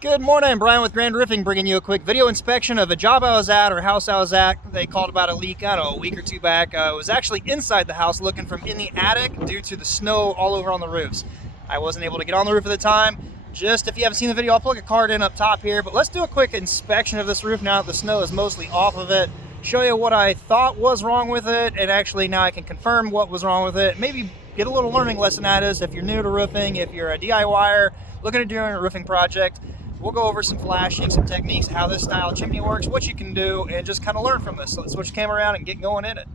Good morning, Brian with Grand Roofing, bringing you a quick video inspection of a job I was at, or house I was at. They called about a leak, I don't know, a week or two back. I was actually inside the house looking from in the attic due to the snow all over on the roofs. I wasn't able to get on the roof at the time. Just if you haven't seen the video, I'll plug a card in up top here, but let's do a quick inspection of this roof now that the snow is mostly off of it. Show you what I thought was wrong with it, and actually now I can confirm what was wrong with it. Maybe get a little learning lesson out of this if you're new to roofing, if you're a DIYer looking at doing a roofing project. We'll go over some flashing, some techniques, how this style chimney works, what you can do, and just kind of learn from this. So let's switch the camera around and get going in it.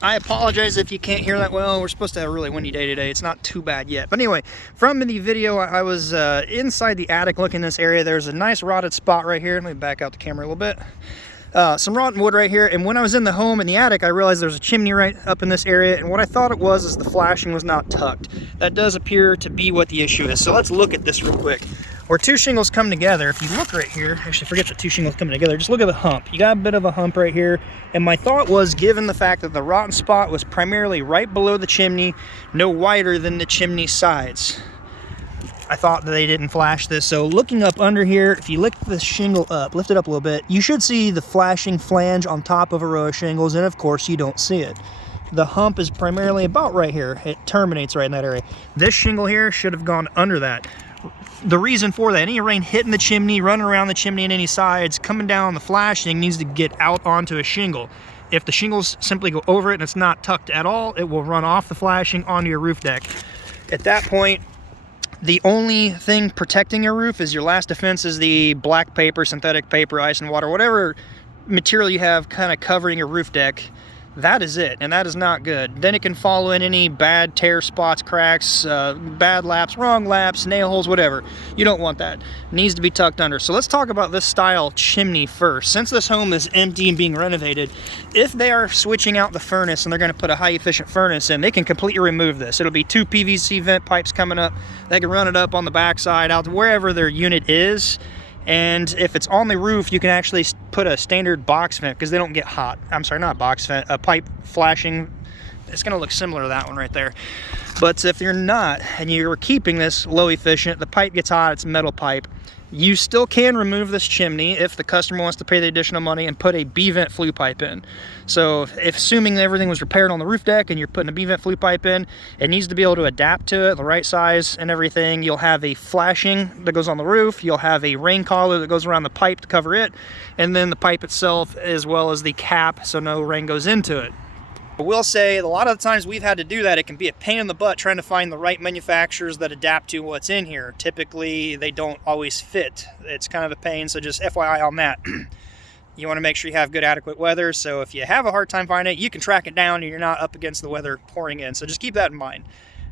I apologize if you can't hear that well. We're supposed to have a really windy day today. It's not too bad yet. But anyway, from the video, I was inside the attic looking in this area. There's a nice rotted spot right here. Let me back out the camera a little bit. Some rotten wood right here, and when I was in the home in the attic, I realized there's a chimney right up in this area, and what I thought it was is the flashing was not tucked. That does appear to be what the issue is. So let's look at this real quick. Where two shingles come together, if you look right here, actually forget the two shingles coming together, just look at the hump. You got a bit of a hump right here, and my thought was, given the fact that the rotten spot was primarily right below the chimney, no wider than the chimney sides, I thought that they didn't flash this. So looking up under here, if you lift the shingle up, lift it up a little bit, you should see the flashing flange on top of a row of shingles, and of course you don't see it. The hump is primarily about right here. It terminates right in that area. This shingle here should have gone under that. The reason for that, any rain hitting the chimney, running around the chimney and any sides, coming down the flashing needs to get out onto a shingle. If the shingles simply go over it and it's not tucked at all, it will run off the flashing onto your roof deck. At that point, the only thing protecting your roof is your last defense is the black paper, synthetic paper, ice and water, whatever material you have kind of covering your roof deck. That is it, and that is not good. Then it can follow in any bad tear spots, cracks, bad laps, wrong laps, nail holes, whatever. You don't want that. It needs to be tucked under. So let's talk about this style chimney first. Since this home is empty and being renovated, if they are switching out the furnace and they're going to put a high efficient furnace in, they can completely remove this. It'll be two PVC vent pipes coming up. They can run it up on the backside out to wherever their unit is. And if it's on the roof, you can actually put a standard box vent because they don't get hot. I'm sorry, not box vent, a pipe flashing. It's going to look similar to that one right there. But if you're not, and you're keeping this low efficient, the pipe gets hot, it's a metal pipe. You still can remove this chimney if the customer wants to pay the additional money and put a B-vent flue pipe in. So if assuming everything was repaired on the roof deck and you're putting a B-vent flue pipe in, it needs to be able to adapt to it, the right size and everything. You'll have a flashing that goes on the roof. You'll have a rain collar that goes around the pipe to cover it. And then the pipe itself, as well as the cap, so no rain goes into it. I will say a lot of the times we've had to do that, it can be a pain in the butt trying to find the right manufacturers that adapt to what's in here. Typically, they don't always fit. It's kind of a pain, so just FYI on that. You want to make sure you have good, adequate weather, so if you have a hard time finding it, you can track it down and you're not up against the weather pouring in, so just keep that in mind.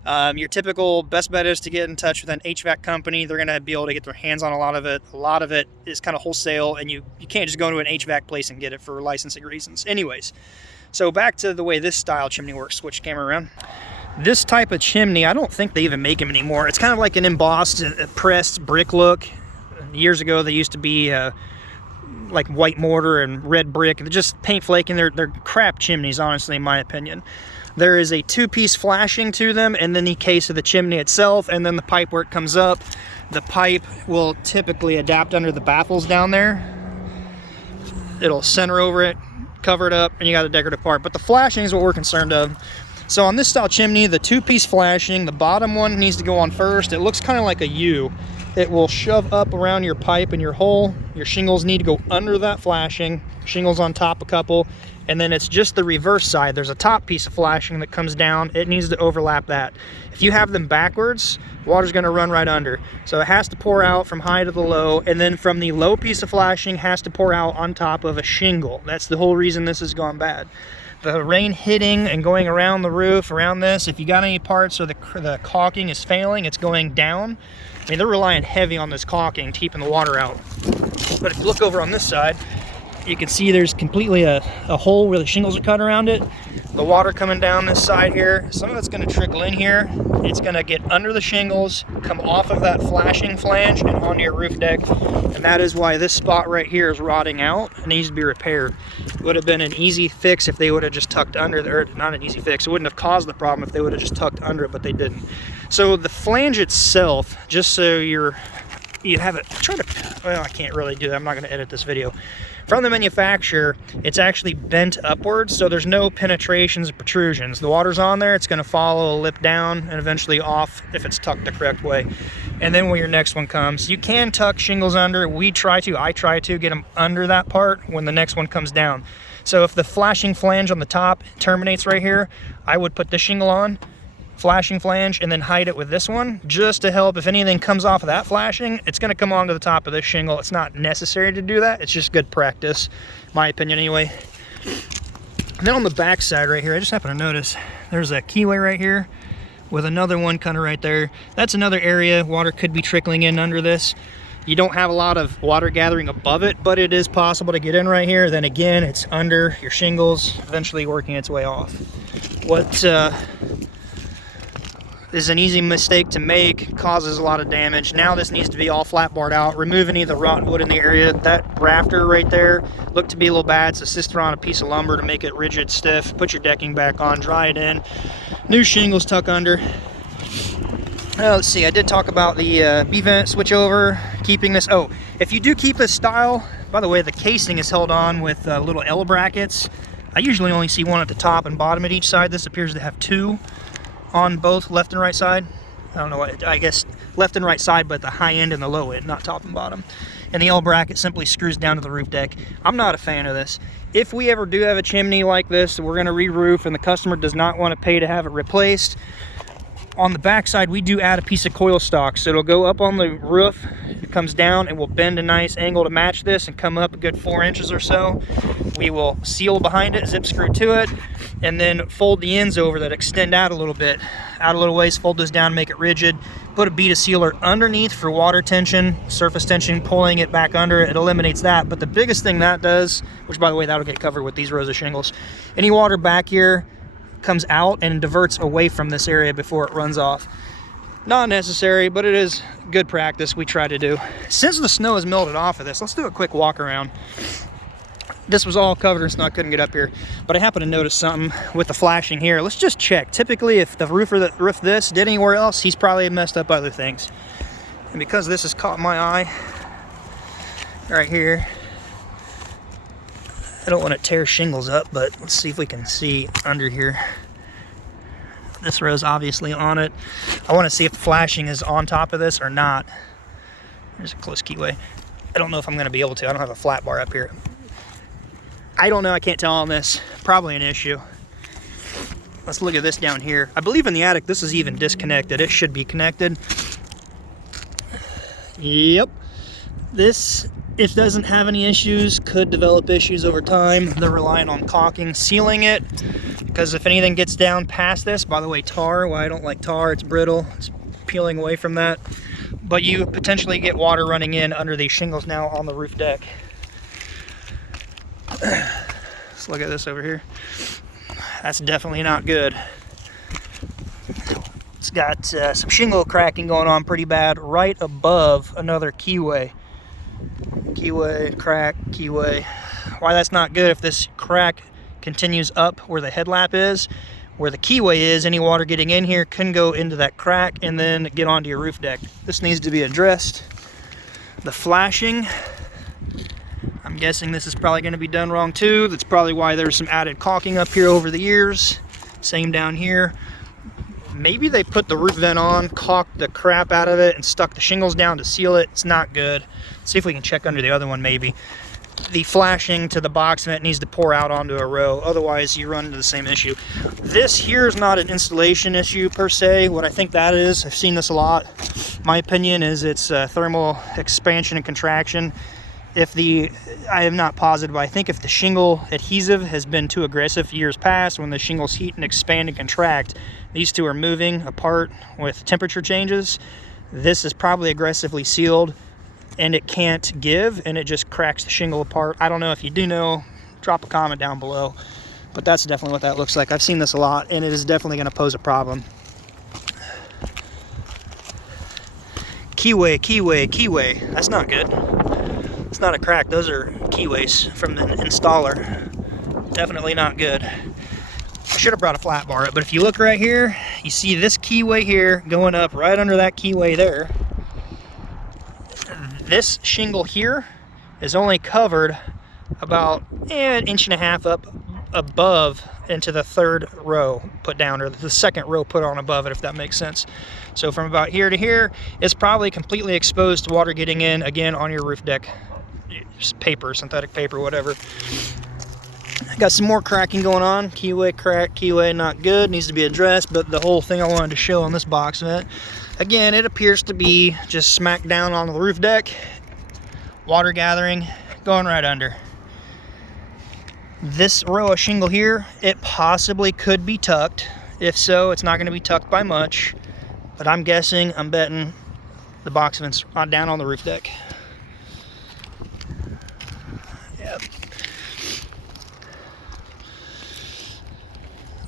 Your typical best bet is to get in touch with an HVAC company. They're going to be able to get their hands on a lot of it. A lot of it is kind of wholesale, and you can't just go to an HVAC place and get it for licensing reasons. Anyways. So back to the way this style chimney works. Switch camera around. This type of chimney, I don't think they even make them anymore. It's kind of like an embossed, pressed brick look. Years ago, they used to be like white mortar and red brick. They're just paint flaking. They're crap chimneys, honestly, in my opinion. There is a two-piece flashing to them, and then the case of the chimney itself, and then the pipe where it comes up. The pipe will typically adapt under the baffles down there. It'll center over it, cover it up, and you got a decorative part. But the flashing is what we're concerned of. So on this style chimney, the two-piece flashing, the bottom one needs to go on first. It looks kind of like a U. It will shove up around your pipe and your hole. Your shingles need to go under that flashing. Shingles on top a couple. And then it's just the reverse side. There's a top piece of flashing that comes down. It needs to overlap that. If you have them backwards, water's going to run right under. So it has to pour out from high to the low, and then from the low piece of flashing has to pour out on top of a shingle. That's the whole reason this has gone bad. The rain hitting and going around the roof, around this, if you got any parts or the caulking is failing, it's going down. I mean, they're relying heavy on this caulking, keeping the water out. But if you look over on this side, you can see there's completely a hole where the shingles are cut around it. The water coming down this side here, some of it's going to trickle in here. It's going to get under the shingles, come off of that flashing flange and onto your roof deck. And that is why this spot right here is rotting out and needs to be repaired. It would have been an easy fix if they would have just tucked under there. Not an easy fix. It wouldn't have caused the problem if they would have just tucked under it, but they didn't. So the flange itself, just so you're you have it, well, I can't really do that. I'm not going to edit this video. From the manufacturer, it's actually bent upwards, so there's no penetrations or protrusions. The water's on there, it's going to follow a lip down and eventually off if it's tucked the correct way. And then when your next one comes, you can tuck shingles under. I try to get them under that part when the next one comes down. So if the flashing flange on the top terminates right here, I would put this shingle on, flashing flange, and then hide it with this one, just to help. If anything comes off of that flashing, it's going to come onto the top of this shingle. It's not necessary to do that. It's just good practice, my opinion anyway. And then on the back side right here, I just happen to notice there's a keyway right here with another one kind of right there. That's another area water could be trickling in under this. You don't have a lot of water gathering above it, but it is possible to get in right here. Then again, it's under your shingles, eventually working its way off. What is an easy mistake to make, causes a lot of damage. Now this needs to be all flat barred out. Remove any of the rotten wood in the area. That rafter right there looked to be a little bad, so sister on a piece of lumber to make it rigid, stiff. Put your decking back on, dry it in. New shingles tuck under. Let's see, I did talk about the B-vent switch over, keeping this. Oh, if you do keep this style, by the way, the casing is held on with little L brackets. I usually only see one at the top and bottom at each side. This appears to have two on both left and right side. I don't know what, I guess left and right side, but the high end and the low end, not top and bottom. And the L bracket simply screws down to the roof deck. I'm not a fan of this. If we ever do have a chimney like this, we're gonna re-roof and the customer does not want to pay to have it replaced, on the back side we do add a piece of coil stock, so it'll go up on the roof, it comes down and will bend a nice angle to match this and come up a good 4 inches or so. We will seal behind it, zip screw to it, and then fold the ends over that extend out a little bit, out a little ways, fold those down, make it rigid, put a bead of sealer underneath for water tension, surface tension, pulling it back under, it eliminates that. But the biggest thing that does, which by the way that'll get covered with these rows of shingles, any water back here comes out and diverts away from this area before it runs off. Not necessary, but it is good practice we try to do. Since the snow has melted off of this, let's do a quick walk around. This was all covered in snow, I couldn't get up here, but I happened to notice something with the flashing here. Let's just check. Typically, if the roofer that roofed this did anywhere else, he's probably messed up other things. And because this has caught my eye right here, I don't want to tear shingles up, but let's see if we can see under here. This row's obviously on it. I want to see if the flashing is on top of this or not. There's a close keyway. I don't know if I'm going to be able to. I don't have a flat bar up here. I don't know. I can't tell on this. Probably an issue. Let's look at this down here. I believe in the attic this is even disconnected. It should be connected. Yep. This, if it doesn't have any issues, could develop issues over time. They're relying on caulking, sealing it, because if anything gets down past this, by the way, tar, well, I don't like tar, it's brittle, it's peeling away from that. But you potentially get water running in under these shingles now on the roof deck. Let's look at this over here. That's definitely not good. It's got some shingle cracking going on pretty bad right above another keyway. Keyway, crack, keyway. Why that's not good, if this crack continues up where the headlap is, where the keyway is, any water getting in here can go into that crack and then get onto your roof deck. This needs to be addressed. The flashing, I'm guessing this is probably going to be done wrong too. That's probably why there's some added caulking up here over the years. Same down here. Maybe they put the roof vent on, caulked the crap out of it, and stuck the shingles down to seal it. It's not good. Let's see if we can check under the other one maybe. The flashing to the box vent needs to pour out onto a row. Otherwise, you run into the same issue. This here is not an installation issue per se. What I think that is, I've seen this a lot. My opinion is it's thermal expansion and contraction. I am not positive, but I think if the shingle adhesive has been too aggressive years past, when the shingles heat and expand and contract, these two are moving apart with temperature changes. This is probably aggressively sealed and it can't give and it just cracks the shingle apart. I don't know. If you do know, drop a comment down below, but that's definitely what that looks like. I've seen this a lot and it is definitely going to pose a problem. Keyway, keyway, keyway. That's not good. It's not a crack, those are keyways from the installer. Definitely not good. I should have brought a flat bar, but if you look right here, you see this keyway here going up right under that keyway there. This shingle here is only covered about an inch and a half up above into the third row put down, or the second row put on above it, if that makes sense. So from about here to here, it's probably completely exposed to water getting in, again, on your roof deck. Paper, synthetic paper, whatever. Got some more cracking going on. Keyway crack, keyway not good, needs to be addressed, but the whole thing I wanted to show on this box vent, again, it appears to be just smack down on the roof deck, water gathering, going right under. This row of shingle here, it possibly could be tucked. If so, it's not going to be tucked by much, but I'm betting the box vent's down on the roof deck. Yep.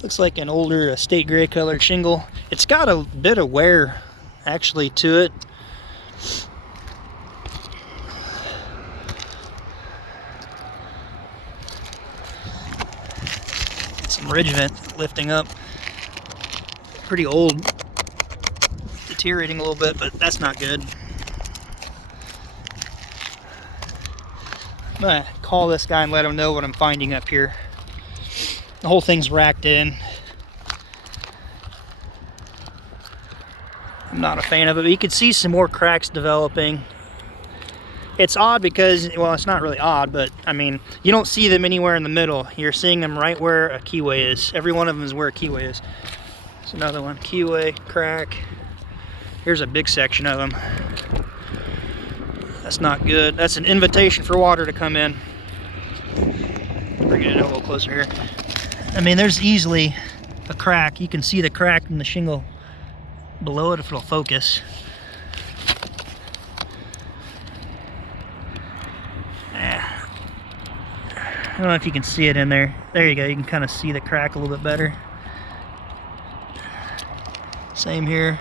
Looks like an older estate gray colored shingle. It's got a bit of wear actually to it. Some ridge vent lifting up. Pretty old. Deteriorating a little bit, but that's not good. I'm gonna call this guy and let him know what I'm finding up here. The whole thing's racked in. I'm not a fan of it, but you can see some more cracks developing. It's odd because, well, it's not really odd, but I mean, you don't see them anywhere in the middle. You're seeing them right where a keyway is. Every one of them is where a keyway is. There's another one, keyway, crack. Here's a big section of them. That's not good. That's an invitation for water to come in. Bring it in a little closer here. I mean, there's easily a crack. You can see the crack in the shingle below it if it'll focus. I don't know if you can see it in there. There you go, you can kind of see the crack a little bit better. Same here.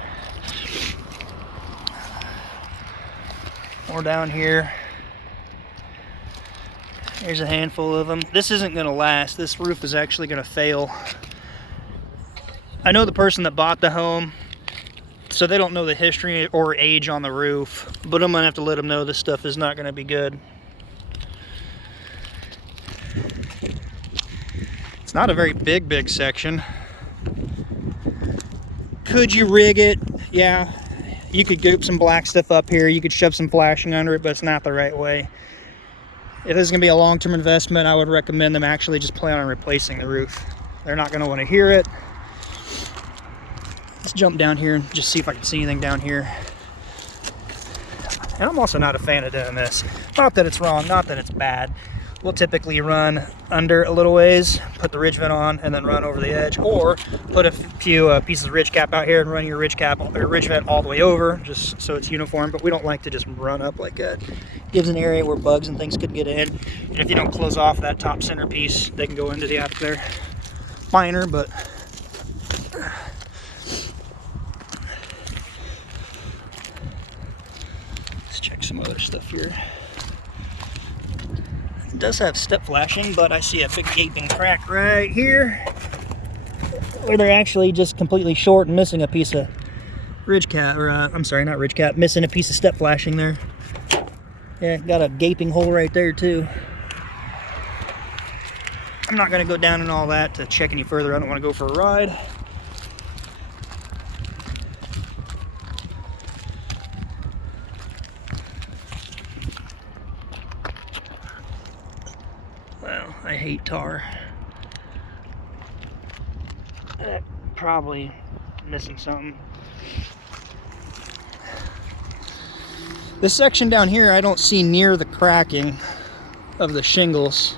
More down here. There's a handful of them. This isn't going to last. This roof is actually going to fail. I know the person that bought the home, so they don't know the history or age on the roof, but I'm going to have to let them know this stuff is not going to be good. It's not a very big section. Could you rig it? Yeah. You could goop some black stuff up here. You could shove some flashing under it, but it's not the right way. If this is going to be a long-term investment, I would recommend them actually just plan on replacing the roof. They're not going to want to hear it. Let's jump down here and just see if I can see anything down here. And I'm also not a fan of doing this. Not that it's wrong, not that it's bad. We'll typically run under a little ways, put the ridge vent on, and then run over the edge, or put a few pieces of ridge cap out here and run your ridge vent all the way over, just so it's uniform. But we don't like to just run up like that. Gives an area where bugs and things could get in. And if you don't close off that top center piece, they can go into the attic there. Minor, but let's check some other stuff here. It does have step flashing, but I see a big gaping crack right here where they're actually just completely short and missing a piece of ridge cap, or I'm sorry, not ridge cap, missing a piece of step flashing there. Yeah, got a gaping hole right there too. I'm not going to go down in all that to check any further. I don't want to go for a ride. Well, I hate tar. Probably missing something. This section down here, I don't see near the cracking of the shingles.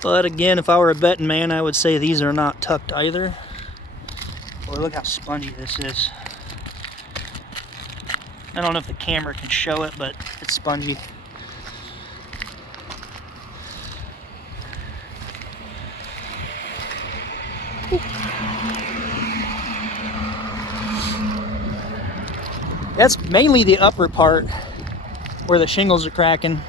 But again, if I were a betting man, I would say these are not tucked either. Boy, look how spongy this is. I don't know if the camera can show it, but it's spongy. That's mainly the upper part where the shingles are cracking.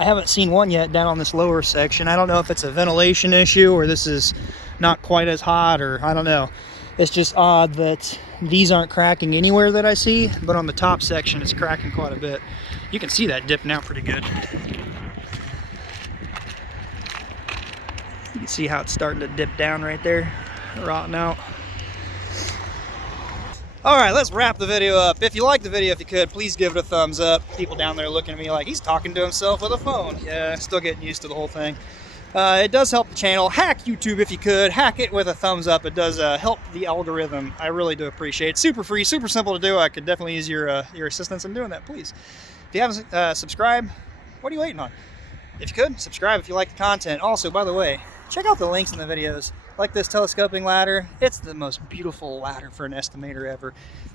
I haven't seen one yet down on this lower section. I don't know if it's a ventilation issue or this is not quite as hot, or I don't know. It's just odd that These aren't cracking anywhere that I see, but on the top section it's cracking quite a bit. You can see that dipping out pretty good. You can see how it's starting to dip down right there, rotting out. All right, let's wrap the video up. If you liked the video, if you could, please give it a thumbs up. People down there looking at me like he's talking to himself with a phone. Yeah, still getting used to the whole thing. It does help the channel. Hack YouTube if you could. Hack it with a thumbs up. It does help the algorithm. I really do appreciate it. Super free, super simple to do. I could definitely use your assistance in doing that, please. If you haven't subscribed, what are you waiting on? If you could, subscribe if you like the content. Also, by the way, check out the links in the videos. Like this telescoping ladder. It's the most beautiful ladder for an estimator ever.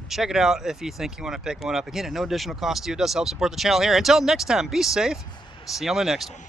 Check it out if you think you want to pick one up. Again, at no additional cost to you. It does help support the channel here. Until next time, be safe. See you on the next one.